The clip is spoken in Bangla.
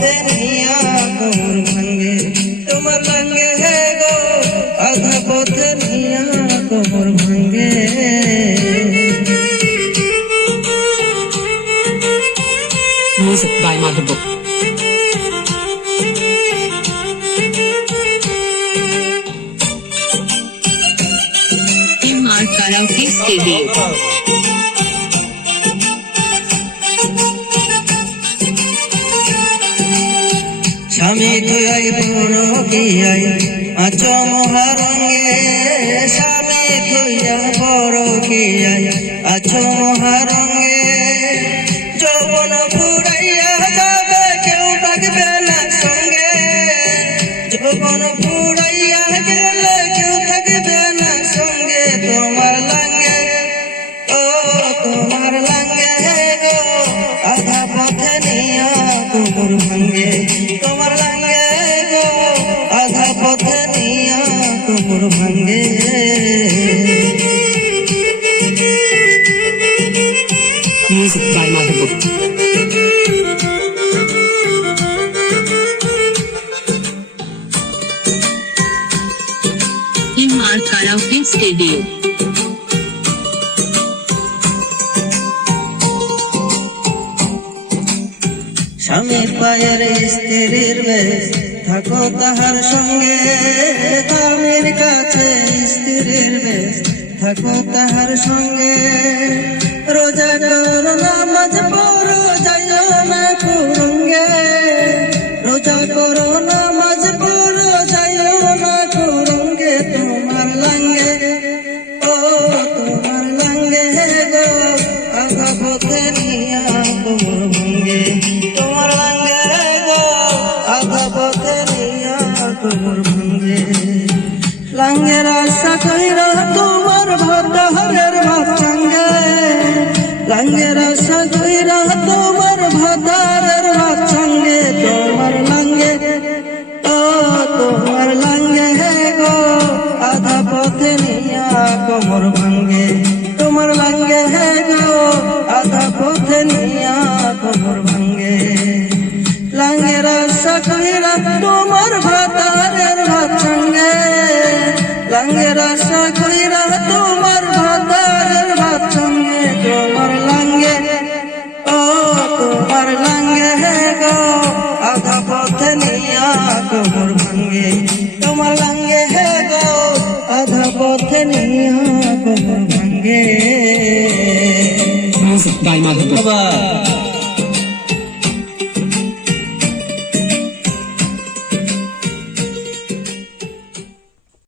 পথে নিয়া কোমর ভাঙ্গে তোমার লাঙ্গে হে গো আধা পথে নিয়া কোমর ভাঙ্গে Music by Madhubuk. MR Karaoke Studio. স্বামী তুই পুরো গিয়াই আছো মহারঙ্গে স্বামী তুই বড় গিয়াই আছো মহারঙ্গে যৌবন ফুরাইয়া যাবে কেউ থাকবে না সঙ্গে যৌবন ফুরাইয়া গেলে কেউ থাকবে না সঙ্গে তোমার লাঙ্গে ও তোমার লাঙ্গে গো আধা পথে নিয়া কোমর ভাঙ্গে তোমার লাঙ্গে গো আধা পথে নিয়া কোমর ভাঙ্গে Music by Madhubuk. MR Karaoke Studio. স্বামী পায়ের স্ত্রীর বেশ থাকো তাহার সঙ্গে স্বামীর কাছে স্ত্রীর বেশ থাকো তাহার সঙ্গে রোজা করো নামাজ পড়ো যাইও না কুরঙ্গে রোজা করো নামাজ পড়ো যাইও না কুরঙ্গে তোমার লাঙ্গে ও তোমার লাঙ্গে গো আধা পথে নিয়া কোমর ভাঙ্গে তোমার লাঙ্গে গো আধা পথে নিয়া কোমর ভাঙ্গে লাঙ্গের আশা কইরা তোমার ভাতারের ভাত সঙ্গে লাঙ্গের আশা কইরা তোমার ভাতারের ভাত সঙ্গে তোমার লাঙ্গে ও তোমার লাঙ্গে গো আধা পথে নিয়া কোমর ভাঙ্গে তোমার লাঙ্গে গো আধা পথে নিয়া কোমর ভাঙ্গে লাঙ্গের আশা কইরা তোমার ভাতারের ভাত সঙ্গে লাঙ্গের আশা কইরা তোমার ভাতারের ভাত সঙ্গে তোমার লাঙ্গে ও তোমার লাঙ্গে গো আধা পথে নিয়া কোমর ভাঙ্গে তোমার লাঙ্গে গো আধা পথে নিয়া কোমর ভাঙ্গে Music by Madhubuk.